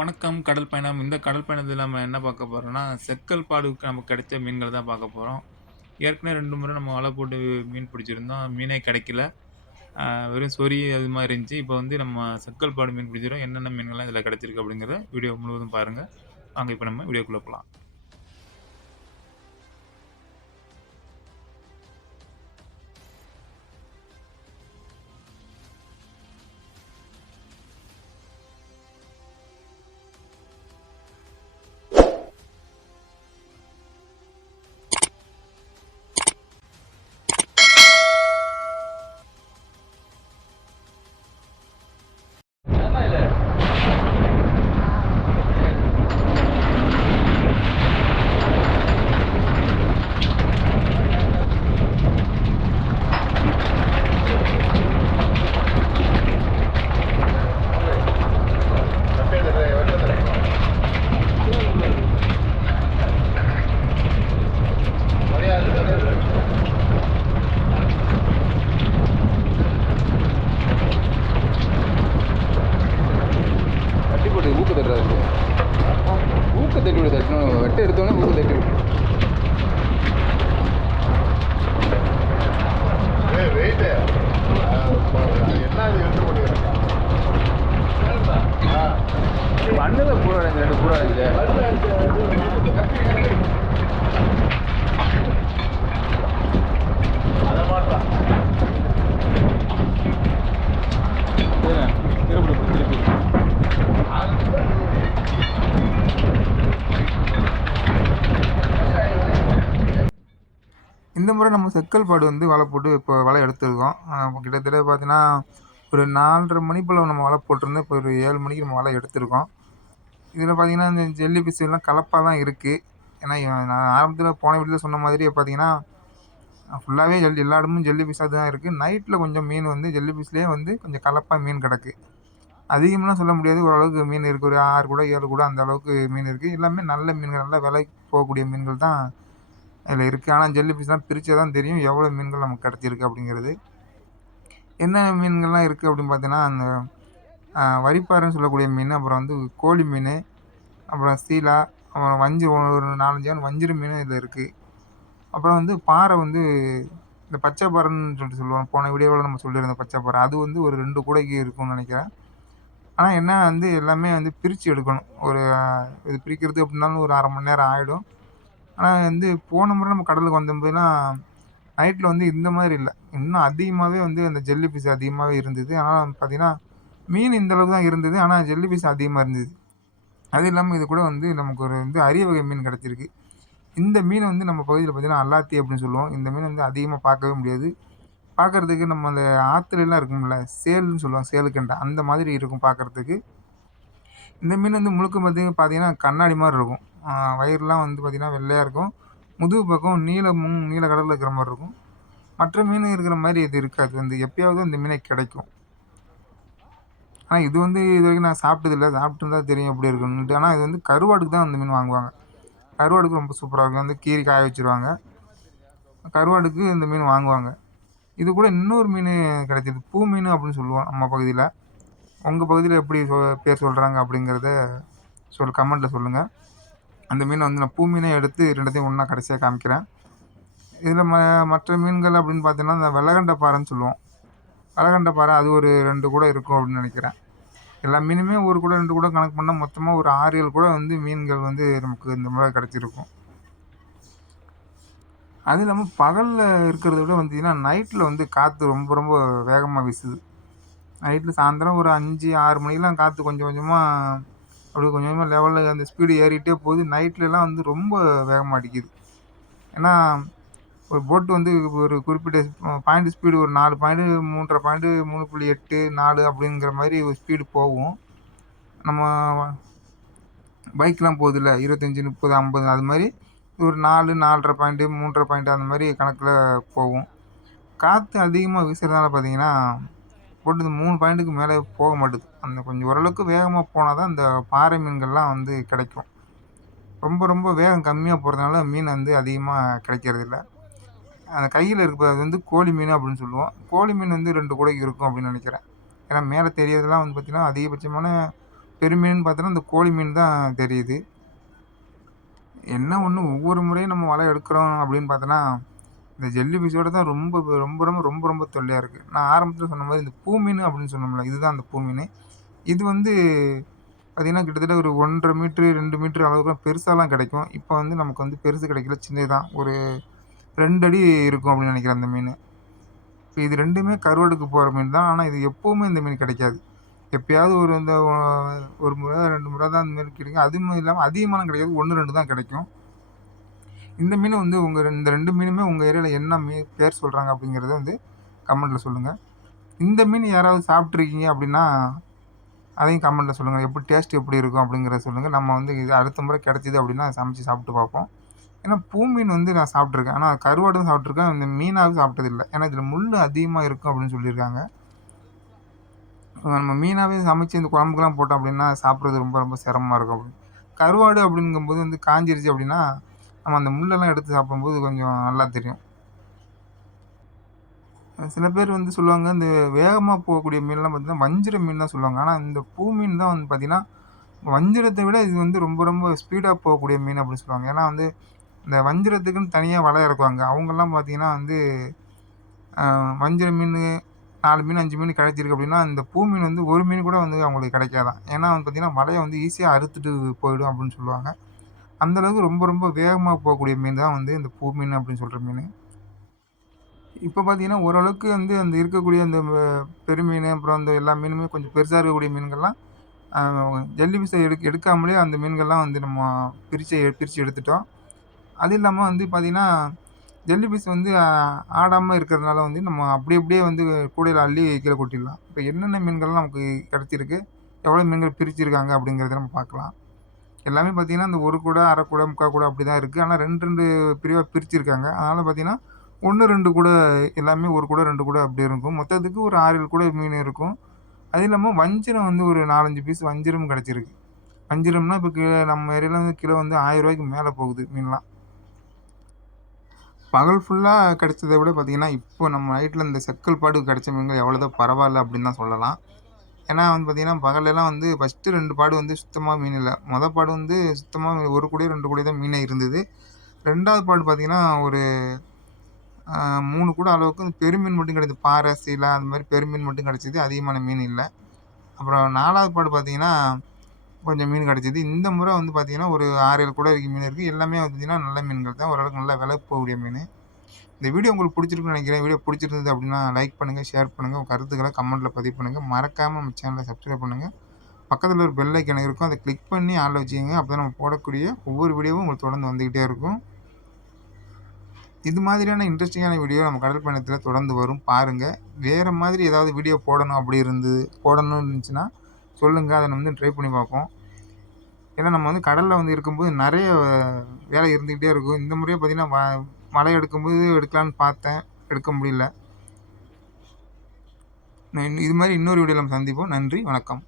வணக்கம் கடல் பயணம். இந்த கடல் பயணத்தில நம்ம என்ன பார்க்க போறோம்னா, செக்கல் பாடுக்கு நமக்கு கிடைச்ச மீன்கள தான் பார்க்க போறோம். ஏற்கனவே 2 முறை நம்ம வலை போட்டு மீன் பிடிச்சிருந்தோம். மீனே கிடைக்கல. அ வெறும் சொறி அது மாரி இருந்துச்சு. இப்போ வந்து நம்ம செக்கல் பாடு மீன் பிடிச்சிருக்கோம். என்னென்ன மீன்கள்லாம் இதில கிடைச்சிருக்கு அப்படிங்கிறத வீடியோ முழுவதும் பாருங்க. வாங்க இப்ப நம்ம வீடியோக்குள்ள போலாம். தட்டி போட்டு ஊக்க தட்டுறாரு. ஊக்க தட்டி விடு, தட்டணும். வெட்டை எடுத்தோன்னே ஊக்க தட்டி விடு. பண்ணதை பூரா அடைஞ்சு, ரெண்டு பூரா அடைஞ்சு. அதை மாட்டான் திருப்பி திருப்பி இந்த முறை நம்ம செக்கல் பாடு வந்து வலை போட்டு இப்போ வலை எடுத்துருக்கோம். கிட்டத்தட்ட பார்த்தீங்கன்னா, ஒரு 4:30 மணி போல் நம்ம வலை போட்டிருந்தோம். இப்போ ஒரு 7 மணிக்கு நம்ம வலை எடுத்திருக்கோம். இதில் பார்த்தீங்கன்னா, இந்த ஜெல்லி ஃபிஷ் எல்லாம் கலப்பாக தான் இருக்குது. ஏன்னா, நான் ஆரம்பத்தில் போன வீடியோவில் சொன்ன மாதிரியே பார்த்தீங்கன்னா, ஃபுல்லாகவே எல்லா இடமும் ஜெல்லி ஃபிஷ்ஷாக தான் இருக்குது. நைட்டில் கொஞ்சம் மீன் வந்து ஜெல்லி ஃபிஷ்லேயே வந்து கொஞ்சம் கலப்பாக மீன் கிடக்கு. அதிகம்லாம் சொல்ல முடியாது. ஓரளவுக்கு மீன் இருக்குது. ஒரு 6 கூட 7 கூட அந்த அளவுக்கு மீன் இருக்குது. எல்லாமே நல்ல மீன்கள், நல்ல விலைக்கு போகக்கூடிய மீன்கள் தான் அதில் இருக்குது. ஆனால் ஜெல்லி ஃபிஷ்லாம் பிரித்தா தான் தெரியும் எவ்வளோ மீன்கள் நமக்கு கிடச்சிருக்கு அப்படிங்கிறது. என்ன மீன்கள்லாம் இருக்குது அப்படின்னு பார்த்தீங்கன்னா, அந்த வரிப்பாறைன்னு சொல்லக்கூடிய மீன், அப்புறம் வந்து கோழி மீன், அப்புறம் சீலா, அப்புறம் ஒரு 4, 5 வஞ்சிர மீன் இதில் இருக்குது. அப்புறம் வந்து பாறை வந்து இந்த பச்சை பாறைன்னு சொல்லிட்டு சொல்லுவாங்க. போன வீடியோவில் நம்ம சொல்லியிருந்தோம் பச்சை பாறை. அது வந்து ஒரு 2 கூடைக்கு இருக்கும்னு நினைக்கிறேன். ஆனால் என்ன வந்து எல்லாமே வந்து பிரித்து எடுக்கணும். இது பிரிக்கிறது அப்படின்னாலும் ஒரு 1/2 மணி நேரம் ஆகிடும். ஆனால் வந்து போன முறை நம்ம கடலுக்கு வந்தம்போதெல்லாம் நைட்டில் வந்து இந்த மாதிரி இல்ல. இன்னும் அதிகமாவே வந்து அந்த ஜெல்லி ஃபிஷ் அதிகமாவே இருந்தது. ஆனா பார்த்தீங்கன்னா, மீன் இந்த அளவுக்கு தான் இருந்தது. ஆனா ஜெல்லி ஃபிஷ் அதிகமா இருந்தது. அது இல்லாம இது கூட வந்து நமக்கு ஒரு வந்து அரிய வகை மீன் கிடைச்சிருக்கு. இந்த மீன் வந்து நம்ம பகுதியில பார்த்தீங்கன்னா, அல்லாத்தி அப்படின்னு சொல்லுவோம். இந்த மீன் வந்து அதிகமா பார்க்கவே முடியாது. பார்க்கறதுக்கு நம்ம அந்த ஆத்துலலாம் இருக்கும்ல, சேலுன்னு சொல்லுவாங்க. சேலுக்கெண்டை அந்த மாதிரி இருக்கும் பார்க்கறதுக்கு. இந்த மீன் வந்து முழுக்க பார்த்தீங்கன்னா, கண்ணாடி மாரி இருக்கும். வயிறுலாம் வந்து பார்த்தீங்கன்னா, வெள்ளையா இருக்கும். முதுகு பக்கம் நீல கலர்ல இருக்கிற மாரி இருக்கும். மற்ற மீன் இருக்கிற மாரி இது இருக்காது. வந்து எப்பயாவது இந்த மீனே கிடைக்கும். ஆனா இது வந்து இதுவரைக்கும் நான் சாப்பிட்டதில்ல. சாப்பிட்டுருந்தா தெரியும் எப்படி இருக்குன்னுட்டு. ஆனா இது வந்து கருவாடுக்கு தான் இந்த மீன் வாங்குவாங்க. கருவாடுக்கு ரொம்ப சூப்பரா இருக்கும். வந்து கீறி காய வச்சுருவாங்க. கருவாடுக்கு இந்த மீன் வாங்குவாங்க. இது கூட இன்னொரு மீனு கிடைச்சது. பூ மீனு அப்படின்னு சொல்லுவோம் நம்ம பகுதியில. உங்க பகுதியில எப்படி பேர் சொல்றாங்க அப்படிங்கிறத கமெண்ட்ல சொல்லுங்க. அந்த மீன வந்து நான் பூ மீனே எடுத்து 2த்தையும் ஒண்ணா கடைசியா காமிக்கிறேன். இதில மற்ற மீன்கள் அப்படின்னு பார்த்தீங்கன்னா, இந்த வெள்ளகண்ட பாறைன்னு சொல்லுவோம். வெள்ளகண்ட பாறை அது ஒரு 2 கூட இருக்கும் அப்படின்னு நினைக்கிறேன். எல்லா மீனுமே 1 கூட 2 கூட கணக்கு பண்ணா மொத்தமா ஒரு 6, 7 கூட வந்து மீன்கள் வந்து நமக்கு இந்த முறை கிடைச்சிருக்கும். அதுவும் இல்லாம பகல்ல இருக்கிறத விட பார்த்தீங்கன்னா, நைட்ல வந்து காத்து ரொம்ப ரொம்ப வேகமா வீசுது. நைட்ல சாயந்தரம் ஒரு 5, 6 மணிக்கெல்லாம் காத்து கொஞ்சம் கொஞ்சமா அப்படியே கொஞ்சம் கொஞ்சமா லெவல்ல அந்த ஸ்பீடு ஏறிட்டே போகுது. நைட்லலாம் வந்து ரொம்ப வேகமா அடிக்குது. ஏன்னா, ஒரு போட் வந்து ஒரு குறிப்பிட்ட பாயிண்ட் ஸ்பீடு ஒரு 4 பாயிண்ட், 3 1/2 பாயிண்ட், 3.8, 4 அப்படிங்கிற மாரி ஒரு ஸ்பீடு போகும். நம்ம பைக்லாம் போகுதுல்ல 25, 30, 50 அது மாரி ஒரு 4, 4 1/2 பாயிண்ட், 3 1/2 பாயிண்ட் அந்த மாரி கணக்குல போகும். காத்து அதிகமா வீசுறதுனால பார்த்தீங்கன்னா, போட்டு இந்த 3 பாயிண்ட்டுக்கு மேலே போக மாட்டுது. அந்த கொஞ்சம் ஓரளவுக்கு வேகமா போனா தான் இந்த பாறை மீன்கள்லாம் வந்து கிடைக்கும். ரொம்ப ரொம்ப வேகம் கம்மியா போறதுனால மீன் வந்து அதிகமா கிடைக்கிறதில்ல. அந்த கையில இருக்கு அது வந்து கோழி மீன் அப்படின்னு சொல்லுவோம். கோழி மீன் வந்து 2 கூடைக்கு இருக்கும் அப்படின்னு நினைக்கிறேன். ஏன்னா மேல தெரியறதெல்லாம் வந்து பார்த்தீங்கன்னா, அதிகபட்சமான பெருமீன் பார்த்தோன்னா இந்த கோழி மீன் தான் தெரியுது. என்ன ஒண்ணு ஒவ்வொரு முறையும் நம்ம வலை எடுக்கிறோம் அப்படின்னு பார்த்தோன்னா, இந்த ஜெல்லி ஃபிஷ்ஷோட தான் ரொம்ப ரொம்ப ரொம்ப ரொம்ப ரொம்ப தொல்லையா இருக்கு. நான் ஆரம்பத்தில சொன்ன மாரி இந்த பூ மீன் அப்படின்னு சொன்னோம்ல, இதுதான் அந்த பூ மீனு. இது வந்து பார்த்தீங்கன்னா, கிட்டத்தட்ட ஒரு 1 1/2 மீட்டர், 2 மீட்டர் அளவுக்குலாம் பெருசாலாம் கிடைக்கும். இப்ப வந்து நமக்கு வந்து பெருசு கிடைக்கல. சின்னது தான். ஒரு 2 அடி இருக்கும் அப்படின்னு நெனைக்கிறேன் அந்த மீனு. இப்ப இது 2மே கருவாடுக்கு போற மீன் தான். ஆனா, இது எப்பவுமே இந்த மீன் கிடைக்காது. எப்பயாவது ஒரு இந்த 1 முறை, 2 முறை தான் இந்த மாரி கிடைக்கும். அதுவும் இல்லாம அதிகமாலாம் கிடைக்காது. 1, 2 தான் கிடைக்கும். இந்த மீன் வந்து இந்த 2 மீனுமே உங்க ஏரியால என்ன பேர் சொல்றாங்க அப்படிங்கிறத வந்து கமெண்ட்ல சொல்லுங்க. இந்த மீன் யாராவது சாப்பிட்டுருக்கீங்க அப்படின்னா, அதையும் கமெண்ட்ல சொல்லுங்க. டேஸ்ட் எப்படி இருக்கும் அப்படிங்கிறத சொல்லுங்க. நம்ம வந்து இது அடுத்த முறை கிடைச்சது அப்படின்னா சமைச்சு சாப்பிட்டு பார்ப்போம். ஏன்னா பூ மீன் வந்து நான் சாப்பிட்டுருக்கேன். ஆனா கருவாடும் சாப்பிட்டுருக்கேன். இந்த மீனாவது சாப்பிட்டதில்ல. ஏன்னா இதில முள்ளு அதிகமா இருக்கும் அப்படின்னு சொல்லியிருக்காங்க. நம்ம மீனாவே சமைச்சு இந்த குழம்புக்குலாம் போட்டோம் அப்படின்னா சாப்பிட்றது ரொம்ப ரொம்ப சிரமமா இருக்கும் அப்படின்னு. கருவாடு அப்படிங்கும்போது வந்து காஞ்சிருச்சு அப்படின்னா, நம்ம அந்த முள்ளெல்லாம் எடுத்து சாப்பிடும்போது கொஞ்சம் நல்லா தெரியும். சில பேர் வந்து சொல்லுவாங்க, இந்த வேகமா போகக்கூடிய மீன்லாம் பார்த்தீங்கன்னா, வஞ்சிர மீன் தான் சொல்லுவாங்க. ஆனா இந்த பூ மீன் தான் வந்து பார்த்தீங்கன்னா, வஞ்சிரத்த விட இது வந்து ரொம்ப ரொம்ப ஸ்பீடா போகக்கூடிய மீன் அப்படின்னு சொல்லுவாங்க. ஏன்னா வந்து இந்த வஞ்சிரத்துக்குன்னு தனியா வலை இறக்குவாங்க. அவங்கலாம் பார்த்தீங்கன்னா வந்து அ வஞ்சிர மீனு 4 மீன், 5 மீன் கிடைச்சிருக்கு அப்படின்னா, இந்த பூ மீன் வந்து 1 மீன் கூட வந்து அவங்களுக்கு கிடைக்காதாம். ஏன்னா வந்து பார்த்தீங்கன்னா, வலைய வந்து ஈஸியா அறுத்துட்டு போயிடும் அப்படின்னு சொல்லுவாங்க. அந்த அளவுக்கு ரொம்ப ரொம்ப வேகமா போகக்கூடிய மீன் தான் வந்து இந்த பூ மீன் அப்படின்னு சொல்ற மீனு. இப்ப பார்த்தீங்கன்னா, ஓரளவுக்கு வந்து அந்த இருக்கக்கூடிய அந்த பெருமீனு, அப்புறம் அந்த எல்லா மீனுமே கொஞ்சம் பெருசா இருக்கக்கூடிய மீன்கள்லாம் அ ஜெல்லி ஃபிஷ்ஷ எடுக்காமலே அந்த மீன்கள்லாம் வந்து நம்ம பிரிச்சு எடுத்துட்டோம். அது இல்லாம வந்து பார்த்தீங்கன்னா, ஜெல்லி ஃபிஷ் வந்து ஆடாம இருக்கிறதுனால வந்து நம்ம அப்படி அப்படியே வந்து கூடையில அள்ளி கீழ கொட்டிடலாம். இப்ப என்னென்ன மீன்கள்லாம் நமக்கு கிடைச்சிருக்கு, எவ்வளோ மீன்கள் பிரிச்சிருக்காங்க அப்படிங்கிறத நம்ம பார்க்கலாம். எல்லாமே பார்த்தீங்கன்னா, இந்த 1 கூடை, 1/2 கூடை, 3/4 கூடை அப்படி தான் இருக்கு. ஆனா 2, 2 பிரிவா பிரிச்சிருக்காங்க. அதனால பார்த்தீங்கன்னா, 1, 2 கூடை எல்லாமே 1 கூடை, 2 கூடை அப்படி இருக்கும். மொத்தத்துக்கு ஒரு 6, 7 கூடை மீன் இருக்கும். அது இல்லாம வஞ்சிரம் வந்து ஒரு 4, 5 பீஸ் வஞ்சிரம் கிடைச்சிருக்கு. வஞ்சிரம்னா இப்ப நம்ம ஏரியால வந்து கிலோ வந்து ரூ. 1000க்கு மேல போகுது மீன்லாம். பகல் ஃபுல்லா கிடைச்சத விட பார்த்தீங்கன்னா, இப்போ நம்ம நைட்ல இந்த செக்கல் பாடுக்கு கிடைச்ச மீன்கள் எவ்வளதோ பரவால்ல அப்படின்னு தான் சொல்லலாம். ஏன்னா வந்து பார்த்தீங்கன்னா, பகல்லலாம் வந்து ஃபர்ஸ்ட்டு 2 பாடு வந்து சுத்தமா மீன் இல்ல. பாடு வந்து சுத்தமா 1 கூடயோ, 2 கூடயோ தான் மீனே இருந்தது. 2வது பாடு பார்த்தீங்கன்னா, ஒரு 3 கூட அளவுக்கு பெருமீன் மட்டும் கிடைச்சது. பாறை, சீலா அந்த மாரி பெருமீன் மட்டும் கிடைச்சது. அதிகமான மீன் இல்ல. அப்புறம் 4வது பாடு பார்த்தீங்கன்னா, கொஞ்சம் மீன் கிடைச்சது. இந்த முறை வந்து பார்த்தீங்கன்னா, ஒரு 6, 7 கூட வரைக்கும் மீன் இருக்கு. எல்லாமே வந்து பார்த்தீங்கன்னா, நல்ல மீன்கள் தான். ஓரளவுக்கு நல்லா விலை போகக்கூடிய மீனு. இந்த வீடியோ உங்களுக்கு பிடிச்சிருக்குன்னு நினைக்கிறேன். வீடியோ பிடிச்சிருந்தது அப்படின்னா, லைக் பண்ணுங்க, ஷேர் பண்ணுங்க. உங்க கருத்துக்கள கமெண்ட்ல பதிவு பண்ணுங்க. மறக்காம நம்ம சேனல சப்ஸ்கிரைப் பண்ணுங்க. பக்கத்துல ஒரு பெல் ஐக்கான் இருக்கும். அத கிளிக் பண்ணி ஆல்ல வச்சுக்கங்க. அப்பதான் நம்ம போடக்கூடிய ஒவ்வொரு வீடியோவும் உங்களுக்கு தொடர்ந்து வந்துகிட்டே இருக்கும். இது மாதிரியான இன்ட்ரஸ்டிங்கான வீடியோ நம்ம கடல் பயணத்துல தொடர்ந்து வரும். பாருங்க. வேற மாதிரி ஏதாவது வீடியோ போடணும்னு இருந்துச்சுன்னா சொல்லுங்க. அத நம்ம வந்து ட்ரை பண்ணி பார்ப்போம். ஏன்னா நம்ம வந்து கடல்ல வந்து இருக்கும்போது நெறைய வேலை இருந்துகிட்டே இருக்கும். இந்த முறையே பார்த்தீங்கன்னா, வலை எடுக்கும்போது எடுக்கலான்னு பார்த்தேன். எடுக்க முடியல. இது மாரி இன்னொரு வீடியோல நம்ம சந்திப்போம். நன்றி, வணக்கம்.